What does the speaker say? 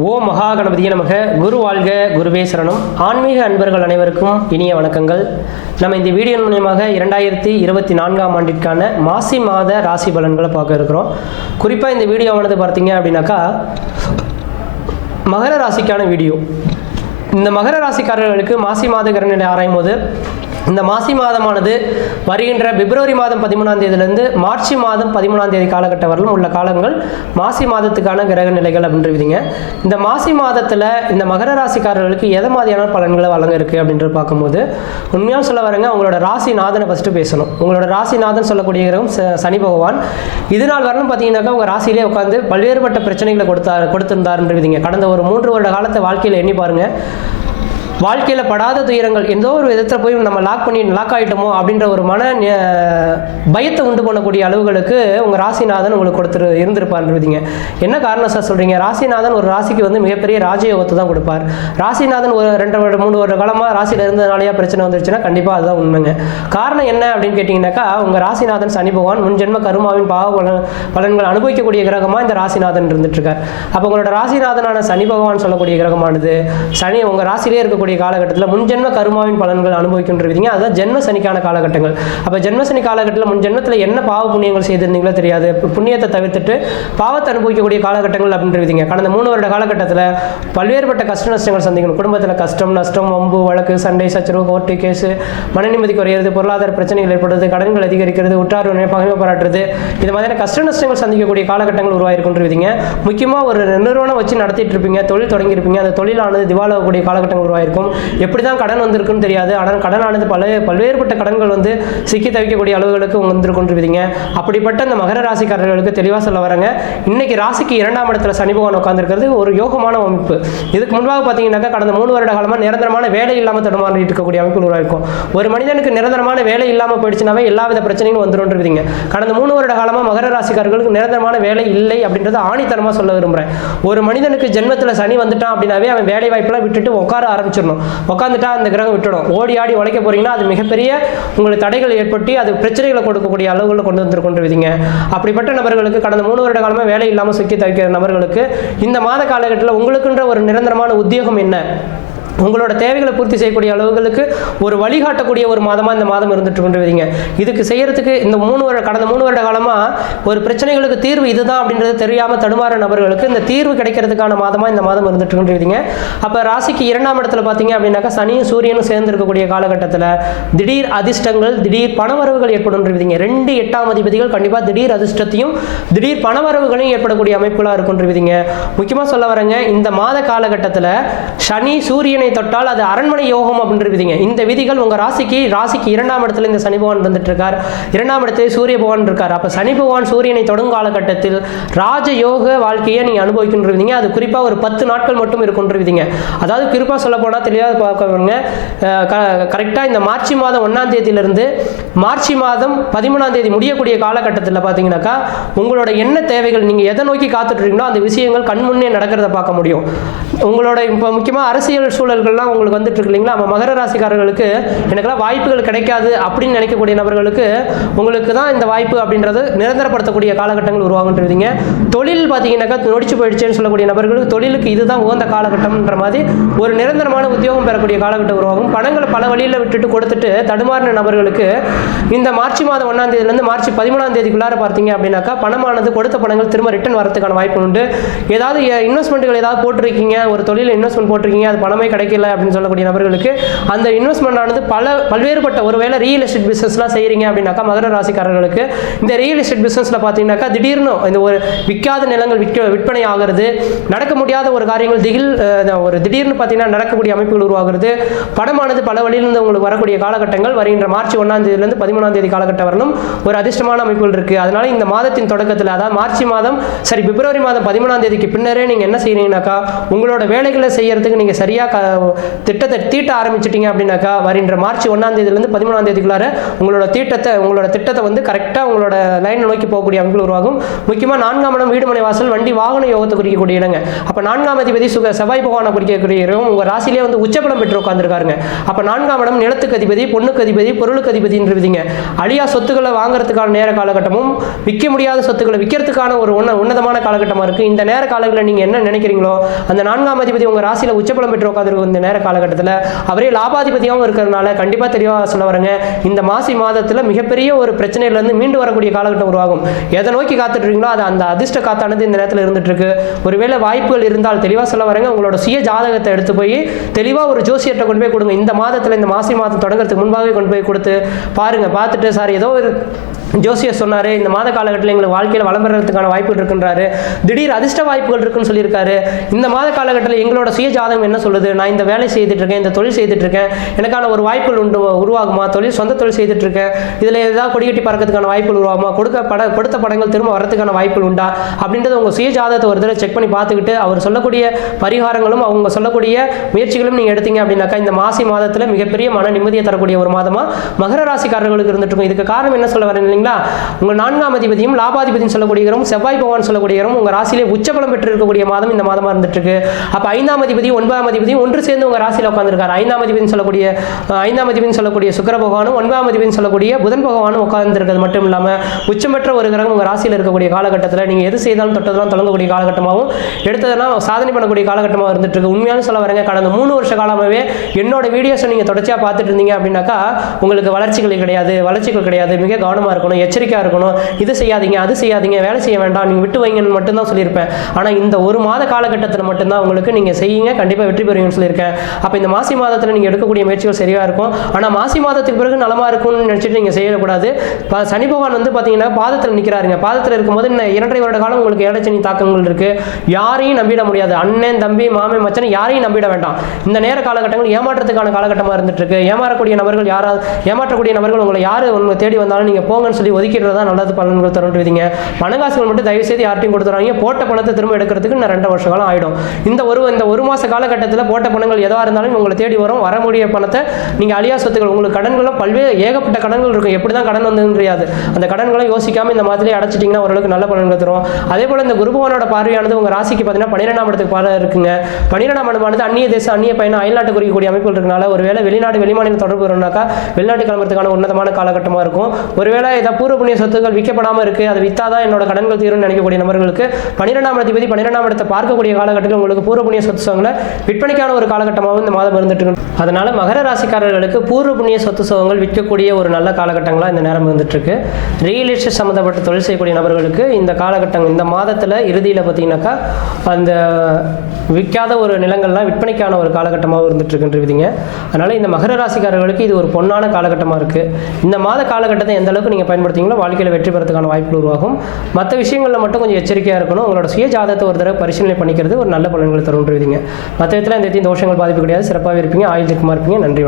ஓ மகா கணபதிய நமக குரு வாழ்க குருவே சரணம் ஆன்மீக அன்பர்கள் அனைவருக்கும் இனிய வணக்கங்கள் நம்ம இந்த வீடியோ மூலியமாக இரண்டாயிரத்தி இருபத்தி நான்காம் ஆண்டிற்கான மாசி மாத ராசி பலன்களை பார்க்க இருக்கிறோம் குறிப்பாக இந்த வீடியோவானது பார்த்தீங்க அப்படின்னாக்கா மகர ராசிக்கான வீடியோ இந்த மகர ராசிக்காரர்களுக்கு மாசி மாத கிரகநிலை ஆராயும் போது இந்த மாசி மாதமானது வருகின்ற பிப்ரவரி மாதம் பதிமூணாம் தேதியிலிருந்து மார்ச் மாதம் பதிமூணாம் தேதி காலகட்டம் வரலும் உள்ள காலங்கள் மாசி மாதத்துக்கான கிரக நிலைகள் அப்படின்றீங்க இந்த மாசி மாதத்தில் இந்த மகர ராசிக்காரர்களுக்கு எதை மாதிரியான பலன்களை வழங்க இருக்குது அப்படின்றது பார்க்கும்போது உண்மையாக சொல்ல வரங்க உங்களோட ராசிநாதனை ஃபஸ்ட்டு பேசணும் உங்களோட ராசிநாதன் சொல்லக்கூடிய கிரகம் சனி பகவான் இதனால் நாள் வரலும் பார்த்தீங்கன்னாக்கா உங்கள் ராசியிலே உட்காந்து பல்வேறுபட்ட பிரச்சனைகளை கொடுத்தா கொடுத்திருந்தாருன்றீங்க கடந்த ஒரு மூன்று வருட காலத்தை வாழ்க்கையில் எண்ணி பாருங்கள் வாழ்க்கையில் படாத துயரங்கள் எந்த ஒரு விதத்தில் போய் நம்ம லாக் பண்ணி லாக் ஆகிட்டோமோ அப்படின்ற ஒரு மன பயத்தை உண்டு பண்ணக்கூடிய அளவுகளுக்கு உங்கள் ராசிநாதன் உங்களுக்கு கொடுத்துரு இருந்திருப்பார்ன்றீங்க என்ன காரணம் சார் சொல்கிறீங்க ராசிநாதன் ஒரு ராசிக்கு வந்து மிகப்பெரிய ராஜயோகத்தை தான் கொடுப்பார் ராசிநாதன் ஒரு ரெண்டு வருட மூணு வருட காலமாக ராசியில் இருந்ததுனாலேயே பிரச்சனை வந்துருச்சுன்னா கண்டிப்பாக அதுதான் உண்மைங்க காரணம் என்ன அப்படின்னு கேட்டிங்கன்னாக்கா உங்கள் ராசிநாதன் சனி பகவான் முன்ஜென்ம கருமாவின் பாவ பலன்கள் அனுபவிக்கக்கூடிய கிரகமாக இந்த ராசிநாதன் இருந்துட்டுருக்கார் அப்போ உங்களோட ராசிநாதனான சனி பகவான் சொல்லக்கூடிய கிரகமானது சனி உங்கள் ராசியிலே இருக்கக்கூடிய இருக்கக்கூடிய காலகட்டத்தில் முன்ஜென்ம கருமாவின் பலன்கள் அனுபவிக்கின்றிருக்கீங்க அதுதான் ஜென்ம சனிக்கான காலகட்டங்கள் அப்போ ஜென்ம சனி காலகட்டத்தில் முன்ஜென்மத்தில் என்ன பாவ புண்ணியங்கள் செய்திருந்தீங்களோ தெரியாது புண்ணியத்தை தவிர்த்துட்டு பாவத்தை அனுபவிக்கக்கூடிய காலகட்டங்கள் அப்படின்றீங்க கடந்த மூணு வருட காலகட்டத்தில் பல்வேறுபட்ட கஷ்ட நஷ்டங்கள் சந்திக்கணும் குடும்பத்தில் கஷ்டம் நஷ்டம் வம்பு வழக்கு சண்டை சச்சரவு கோர்ட்டு கேஸு மன நிம்மதி குறையிறது பொருளாதார பிரச்சனைகள் ஏற்படுறது கடன்கள் அதிகரிக்கிறது உற்றார் பகைமை பாராட்டுறது இது மாதிரியான கஷ்ட நஷ்டங்கள் சந்திக்கக்கூடிய காலகட்டங்கள் விதிங்க முக்கியமாக ஒரு நிறுவனம் வச்சு நடத்திட்டு இருப்பீங்க தொழில் தொடங்கியிருப்பீங்க அந்த தொழிலானது திவாலாகக்கூடிய காலகட்டங்கள் உருவாயிருக்கு இருக்கும் எப்படி தான் கடன் வந்திருக்குன்னு தெரியாது ஆனால் கடனானது பல பல்வேறுபட்ட கடன்கள் வந்து சிக்கி தவிக்கக்கூடிய அளவுகளுக்கு விதிங்க அப்படிப்பட்ட அந்த மகர ராசிக்காரர்களுக்கு தெளிவாக சொல்ல வரங்க இன்னைக்கு ராசிக்கு இரண்டாம் இடத்துல சனி பகவான் உட்காந்துருக்கிறது ஒரு யோகமான அமைப்பு இதுக்கு முன்பாக பார்த்தீங்கன்னாக்கா கடந்த மூணு வருட காலமாக நிரந்தரமான வேலை இல்லாமல் தடுமாறிட்டு இருக்கக்கூடிய அமைப்பு உருவாயிருக்கும் ஒரு மனிதனுக்கு நிரந்தரமான வேலை இல்லாமல் போயிடுச்சுனாவே எல்லாவித பிரச்சனைகளும் விதிங்க கடந்த மூணு வருட காலமாக மகர ராசிக்காரர்களுக்கு நிரந்தரமான வேலை இல்லை அப்படின்றத ஆணித்தரமாக சொல்ல விரும்புகிறேன் ஒரு மனிதனுக்கு ஜென்மத்தில் சனி வந்துட்டான் அப்படின்னாவே அவன் வேலை வாய்ப்பெல்லாம் விட்டுட்டு உட்கார ஆரம்பிச்சு உழைச்சிடணும் உட்காந்துட்டா அந்த கிரகம் விட்டுடும் ஓடி ஆடி உழைக்க போறீங்கன்னா அது மிகப்பெரிய உங்களுக்கு தடைகள் ஏற்பட்டு அது பிரச்சனைகளை கொடுக்கக்கூடிய அளவுகளை கொண்டு வந்து கொண்டு விதிங்க அப்படிப்பட்ட நபர்களுக்கு கடந்த மூணு வருட காலமாக வேலை இல்லாமல் சிக்கி தவிக்கிற நபர்களுக்கு இந்த மாத காலகட்டத்தில் உங்களுக்குன்ற ஒரு நிரந்தரமான உத்தியோகம் என்ன உங்களோட தேவைகளை பூர்த்தி செய்யக்கூடிய அளவுகளுக்கு ஒரு வழிகாட்டக்கூடிய ஒரு மாதமாக இந்த மாதம் இருந்துட்டு கொண்டு வரீங்க இதுக்கு செய்யறதுக்கு இந்த மூணு வருட கடந்த மூணு வருட காலமாக ஒரு பிரச்சனைகளுக்கு தீர்வு இதுதான் அப்படின்றது தெரியாமல் தடுமாற நபர்களுக்கு இந்த தீர்வு கிடைக்கிறதுக்கான மாதமாக இந்த மாதம் இருந்துட்டு கொண்டு வரீங்க அப்போ ராசிக்கு இரண்டாம் இடத்துல பார்த்தீங்க அப்படின்னாக்கா சனியும் சூரியனும் சேர்ந்து இருக்கக்கூடிய காலகட்டத்தில் திடீர் அதிர்ஷ்டங்கள் திடீர் பணவரவுகள் ஏற்படும் விதிங்க ரெண்டு எட்டாம் அதிபதிகள் கண்டிப்பாக திடீர் அதிர்ஷ்டத்தையும் திடீர் பணவரவுகளையும் ஏற்படக்கூடிய அமைப்புகளாக இருக்கும் முக்கியமாக சொல்ல வரேங்க இந்த மாத காலகட்டத்தில் சனி சூரியன் சூரியனை தொட்டால் அது அரண்மனை யோகம் அப்படின்றதுங்க இந்த விதிகள் உங்க ராசிக்கு ராசிக்கு இரண்டாம் இடத்துல இந்த சனி பகவான் வந்துட்டு இருக்கார் இரண்டாம் இடத்துல சூரிய பகவான் இருக்கார் அப்ப சனி பகவான் சூரியனை தொடங்கும் காலகட்டத்தில் ராஜ யோக வாழ்க்கையை நீங்க அனுபவிக்கின்றீங்க அது குறிப்பா ஒரு பத்து நாட்கள் மட்டும் இருக்குன்றீங்க அதாவது குறிப்பா சொல்ல போனா தெரியாத பார்க்கவங்க கரெக்டா இந்த மார்ச் மாதம் ஒன்னாம் தேதியிலிருந்து மார்ச் மாதம் பதிமூணாம் தேதி முடியக்கூடிய காலகட்டத்தில் பார்த்தீங்கன்னாக்கா உங்களோட என்ன தேவைகள் நீங்க எதை நோக்கி காத்துட்டு இருக்கீங்களோ அந்த விஷயங்கள் கண்முன்னே நடக்கிறத பார்க்க முடியும் உங்களோட இப்போ முக்கியமாக அரசியல் சூழல் பர்டிகுலர்கள்லாம் உங்களுக்கு வந்துட்டு இருக்கு இல்லைங்களா நம்ம மகர ராசிக்காரர்களுக்கு எனக்கெல்லாம் வாய்ப்புகள் கிடைக்காது அப்படின்னு நினைக்கக்கூடிய நபர்களுக்கு உங்களுக்கு தான் இந்த வாய்ப்பு அப்படின்றது நிரந்தரப்படுத்தக்கூடிய காலகட்டங்கள் உருவாகுன்றீங்க தொழில் பார்த்தீங்கன்னாக்கா நொடிச்சு போயிடுச்சுன்னு சொல்லக்கூடிய நபர்களுக்கு தொழிலுக்கு இதுதான் உகந்த காலகட்டம்ன்ற மாதிரி ஒரு நிரந்தரமான உத்தியோகம் பெறக்கூடிய காலகட்டம் உருவாகும் பணங்களை பல வழியில் விட்டுட்டு கொடுத்துட்டு தடுமாறின நபர்களுக்கு இந்த மார்ச் மாதம் ஒன்றாம் தேதியிலேருந்து மார்ச் பதிமூணாம் தேதிக்குள்ளார பார்த்தீங்க அப்படின்னாக்கா பணமானது கொடுத்த பணங்கள் திரும்ப ரிட்டர்ன் வரதுக்கான வாய்ப்பு உண்டு ஏதாவது இன்வெஸ்ட்மெண்ட்டுகள் ஏதாவது போட்டிருக்கீங்க ஒரு தொழில் இன்வெஸ்ட்மெண்ட் போட்டிருக்கீங்க அது பணமே கிடையாது கிடைக்கல அப்படின்னு சொல்லக்கூடிய நபர்களுக்கு அந்த இன்வெஸ்ட்மெண்ட் ஆனது பல பல்வேறுபட்ட ஒருவேளை ரியல் எஸ்டேட் பிஸ்னஸ்லாம் செய்கிறீங்க அப்படின்னாக்கா மதுரை ராசிக்காரர்களுக்கு இந்த ரியல் எஸ்டேட் பிஸ்னஸில் பார்த்தீங்கன்னாக்கா திடீர்னு இந்த ஒரு விற்காத நிலங்கள் விற்க விற்பனை ஆகிறது நடக்க முடியாத ஒரு காரியங்கள் திகில் ஒரு திடீர்னு பார்த்தீங்கன்னா நடக்கக்கூடிய அமைப்புகள் உருவாகிறது படமானது பல வழியிலிருந்து உங்களுக்கு வரக்கூடிய காலகட்டங்கள் வருகின்ற மார்ச் ஒன்றாம் தேதியிலிருந்து பதிமூணாம் தேதி காலகட்டம் வரணும் ஒரு அதிர்ஷ்டமான அமைப்புகள் இருக்குது அதனால இந்த மாதத்தின் தொடக்கத்தில் அதாவது மார்ச் மாதம் சரி பிப்ரவரி மாதம் பதிமூணாம் தேதிக்கு பின்னரே நீங்கள் என்ன செய்கிறீங்கனாக்கா உங்களோட வேலைகளை செய்யறதுக்கு நீங்கள் சரியாக திட்டத்தை தீட்ட ஆரம்பிச்சிட்டிங்க அப்படின்னாக்கா வருகின்ற மார்ச் ஒன்றாம் தேதியிலேருந்து பதிமூணாம் தேதிக்குள்ளார உங்களோட தீட்டத்தை உங்களோட திட்டத்தை வந்து கரெக்டாக உங்களோட லைனை நோக்கி போகக்கூடிய அமைப்பு உருவாகும் முக்கியமாக நான்காம் இடம் வீடுமனை வாசல் வண்டி வாகன யோகத்தை குறிக்கக்கூடிய இடங்க அப்போ நான்காம் அதிபதி சுக செவ்வாய் பகவானை குறிக்கக்கூடிய இடம் உங்கள் ராசிலேயே வந்து உச்சபலம் பெற்று உட்காந்துருக்காருங்க அப்போ நான்காம் இடம் நிலத்துக்கு அதிபதி பொண்ணுக்கு அதிபதி பொருளுக்கு விதிங்க அழியா சொத்துக்களை வாங்குறதுக்கான நேர காலகட்டமும் விற்க முடியாத சொத்துக்களை விற்கிறதுக்கான ஒரு உன்ன உன்னதமான காலகட்டமாக இருக்குது இந்த நேர காலங்களில் நீங்கள் என்ன நினைக்கிறீங்களோ அந்த நான்காம் அதிபதி உங்கள் ராசியில் உச்சபலம் பெற்று உட்காந்துருக்க இந்த நேர காலகட்டத்தில் அவரே லாபாதிபதியாகவும் இருக்கிறதுனால கண்டிப்பாக தெளிவாக சொல்ல வரேங்க இந்த மாசி மாதத்தில் மிகப்பெரிய ஒரு பிரச்சனையிலேருந்து மீண்டு வரக்கூடிய காலகட்டம் உருவாகும் எதை நோக்கி காத்துட்ருக்கீங்களோ அது அந்த அதிர்ஷ்ட காத்தானது இந்த நேரத்தில் இருந்துகிட்ருக்கு ஒருவேளை வாய்ப்புகள் இருந்தால் தெளிவாக சொல்ல வரேங்க உங்களோட சுய ஜாதகத்தை எடுத்து போய் தெளிவாக ஒரு ஜோசியத்தை கொண்டு போய் கொடுங்க இந்த மாதத்தில் இந்த மாசி மாதம் தொடங்குறதுக்கு முன்பாகவே கொண்டு போய் கொடுத்து பாருங்கள் பார்த்துட்டு சார் ஏதோ ஒரு ஜோசியர் சொன்னார் இந்த மாத காலகட்டத்தில் எங்களுக்கு வாழ்க்கையில் வளம் பெறதுக்கான வாய்ப்புகள் இருக்குன்றாரு திடீர் அதிர்ஷ்ட வாய்ப்புகள் இருக்குன்னு சொல்லியிருக்காரு இந்த மாத காலகட்டத்தில் எங்களோட சுய ஜாதகம் என்ன சொல்லுது நான் இந்த வேலை செய்துட்டு இருக்கேன் இந்த தொழில் செய்துட்டு இருக்கேன் எனக்கான ஒரு வாய்ப்புகள் உண்டு உருவாகுமா தொழில் சொந்த தொழில் செய்துட்டு இருக்கேன் இதில் ஏதாவது கொடிக்கட்டி பறக்கிறதுக்கான வாய்ப்புகள் உருவாகுமா கொடுக்க பட கொடுத்த படங்கள் திரும்ப வரதுக்கான வாய்ப்புகள் உண்டா அப்படின்றத உங்கள் சுய ஜாதகத்தை ஒரு தடவை செக் பண்ணி பார்த்துக்கிட்டு அவர் சொல்லக்கூடிய பரிகாரங்களும் அவங்க சொல்லக்கூடிய முயற்சிகளும் நீங்கள் எடுத்தீங்க அப்படின்னாக்கா இந்த மாசி மாதத்தில் மிகப்பெரிய மன நிம்மதியை தரக்கூடிய ஒரு மாதமாக மகர ராசிக்காரர்களுக்கு இருந்துட்டு இருக்கும் இதுக்கு காரணம் என்ன சொல்ல வரீங்க சரிங்களா உங்கள் நான்காம் அதிபதியும் லாபாதிபதியும் சொல்லக்கூடியவரும் செவ்வாய் பகவான் சொல்லக்கூடியவரும் உங்கள் ராசியிலே உச்சபலம் பெற்றிருக்கக்கூடிய மாதம் இந்த மாதமாக இருந்துட்டுருக்கு அப்போ ஐந்தாம் அதிபதி ஒன்பதாம் அதிபதியும் ஒன்று சேர்ந்து உங்கள் ராசியில் உட்காந்துருக்காரு ஐந்தாம் அதிபதினு சொல்லக்கூடிய ஐந்தாம் அதிபதினு சொல்லக்கூடிய சுக்கர பகவானும் ஒன்பதாம் அதிபதினு சொல்லக்கூடிய புதன் பகவானும் உட்கார்ந்துருக்கிறது மட்டும் இல்லாமல் உச்சம் பெற்ற ஒரு கிரகம் உங்கள் ராசியில் இருக்கக்கூடிய காலகட்டத்தில் நீங்கள் எது செய்தாலும் தொட்டதெல்லாம் தொடங்கக்கூடிய காலகட்டமாகவும் எடுத்ததெல்லாம் சாதனை பண்ணக்கூடிய காலகட்டமாக இருந்துட்டு இருக்கு உண்மையான சொல்ல வரங்க கடந்த மூணு வருஷ காலமாகவே என்னோட வீடியோஸை நீங்கள் தொடர்ச்சியாக பார்த்துட்டு இருந்தீங்க அப்படின்னாக்கா உங்களுக்கு வளர்ச்சிகள் கிடையாது வளர்ச்சிகள் கிடையாது மிக கவனமாக இருக்கணும் இருக்கணும் எச்சரிக்கையாக இருக்கணும் இது செய்யாதீங்க அது செய்யாதீங்க வேலை செய்ய வேண்டாம் நீங்கள் விட்டு வைங்கன்னு மட்டும்தான் சொல்லியிருப்பேன் ஆனால் இந்த ஒரு மாத காலகட்டத்தில் மட்டும்தான் உங்களுக்கு நீங்கள் செய்யுங்க கண்டிப்பாக வெற்றி பெறுவீங்கன்னு சொல்லியிருக்கேன் அப்போ இந்த மாசி மாதத்தில் நீங்கள் எடுக்கக்கூடிய முயற்சிகள் சரியாக இருக்கும் ஆனால் மாசி மாதத்துக்கு பிறகு நலமாக இருக்கும்னு நினச்சிட்டு நீங்கள் செய்யக்கூடாது இப்போ சனி பகவான் வந்து பார்த்தீங்கன்னா பாதத்தில் நிற்கிறாருங்க பாதத்தில் இருக்கும்போது இன்னும் இரண்டரை வருட காலம் உங்களுக்கு ஏடச்சனி தாக்கங்கள் இருக்குது யாரையும் நம்பிட முடியாது அண்ணன் தம்பி மாமே மச்சன் யாரையும் நம்பிட வேண்டாம் இந்த நேர காலகட்டங்கள் ஏமாற்றத்துக்கான காலகட்டமாக இருந்துட்டு இருக்கு ஏமாறக்கூடிய நபர்கள் யாராவது ஏமாற்றக்கூடிய நபர்கள் உங்களை யார் உங்களை தேடி வந்தாலும் நீங்கள் போங்கன்னு சொல்லி தான் நல்லது பலன் விதிங்க பணங்காசுகள் மட்டும் தயவு செய்து யார்ட்டையும் கொடுத்துறாங்க போட்ட பணத்தை திரும்ப எடுக்கிறதுக்கு நான் ரெண்டு வருஷ காலம் ஆகிடும் இந்த ஒரு இந்த ஒரு மாத காலகட்டத்தில் போட்ட பணங்கள் எதாக இருந்தாலும் உங்களை தேடி வரும் வர முடிய பணத்தை நீங்கள் அழியா சொத்துக்கள் உங்களுக்கு கடன்களும் பல்வேறு ஏகப்பட்ட கடன்கள் இருக்கும் எப்படி தான் கடன் வந்ததுன்னு தெரியாது அந்த கடன்களை யோசிக்காமல் இந்த மாதிரி அடைச்சிட்டிங்கன்னா ஓரளவுக்கு நல்ல பலன்கள் தரும் அதே போல் இந்த குருபவனோட பார்வையானது உங்கள் ராசிக்கு பார்த்தீங்கன்னா பன்னிரெண்டாம் இடத்துக்கு பார்வை இருக்குங்க பனிரெண்டாம் இடமானது அந்நிய தேசம் அந்நிய பயணம் அயல்நாட்டு குறிக்கக்கூடிய அமைப்புகள் இருக்கனால ஒருவேளை வெளிநாடு வெளிமாநில தொடர்பு வரும்னாக்கா வெளிநாட்டு கிளம்புறதுக்கான உன்னதமான காலகட்டமாக இருக்கும் ஒருவேளை இதை பூர்வ புண்ணிய சொத்துக்கள் விற்கப்படாமல் இருக்குது அதை தான் என்னோட கடன்கள் தீரும்னு நினைக்கக்கூடிய நபர்களுக்கு பன்னிரெண்டாம் பற்றி பன்னிரெண்டாம் இடத்தை பார்க்கக்கூடிய காலகட்டத்தில் உங்களுக்கு பூர்வ புண்ணிய சொத்து சோகங்களை விற்பனைக்கான ஒரு காலகட்டமாகவும் இந்த மாதம் இருந்துட்டு அதனால் அதனால மகர ராசிக்காரர்களுக்கு பூர்வ புண்ணிய சொத்து சோகங்கள் விற்கக்கூடிய ஒரு நல்ல காலகட்டங்களாக இந்த நேரம் இருந்துட்டுருக்கு ரியல் எஸ்டேட் சம்மந்தப்பட்ட தொழில் செய்யக்கூடிய நபர்களுக்கு இந்த காலகட்டம் இந்த மாதத்தில் இறுதியில் பார்த்தீங்கன்னாக்கா அந்த விற்காத ஒரு நிலங்கள்லாம் விற்பனைக்கான ஒரு காலகட்டமாக இருந்துட்டு இருக்குன்றீங்க அதனால இந்த மகர ராசிக்காரர்களுக்கு இது ஒரு பொன்னான காலகட்டமாக இருக்குது இந்த மாத காலகட்டத்தை எந்த அளவுக்கு நீங்கள் பயன்படுத்திங்களோ வாழ்க்கையில் வெற்றி பெறதுக்கான வாய்ப்புகள் உருவாகும் மற்ற விஷயங்களில் மட்டும் கொஞ்சம் எச்சரிக்கையாக இருக்கணும் உங்களோட சுய ஜாதகத்தை ஒரு தடவை பரிசீலனை பண்ணிக்கிறது ஒரு நல்ல பலன்களை தருன்றீங்க மற்ற விதத்தில் இந்த தோஷங்கள் பாதிப்பு கிடையாது சிறப்பாக இருப்பீங்க ஆயுள் இருப்பீங்க நன்றி